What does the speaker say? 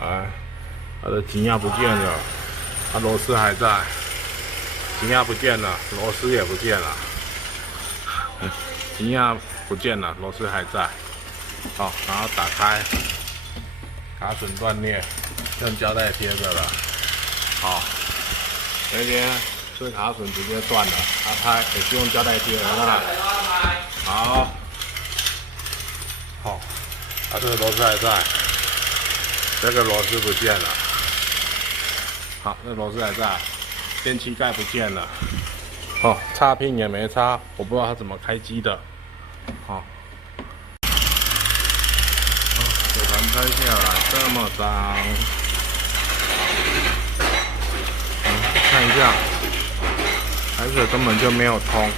哎，它的挤压不见了，它螺丝还在，挤压不见了，螺丝也不见了，挤压不见了，螺丝还在。好，然后打开，卡榫断裂，用胶带贴着了。好，那边这卡榫直接断了，打开也是用胶带贴的，看。好，好，这个螺丝还在，这个螺丝不见了。好，这个螺丝还在，电气盖不见了。哦，插pin也没插，我不知道它怎么开机的。好。水盘拆下来这么脏，看一下，海水根本就没有通。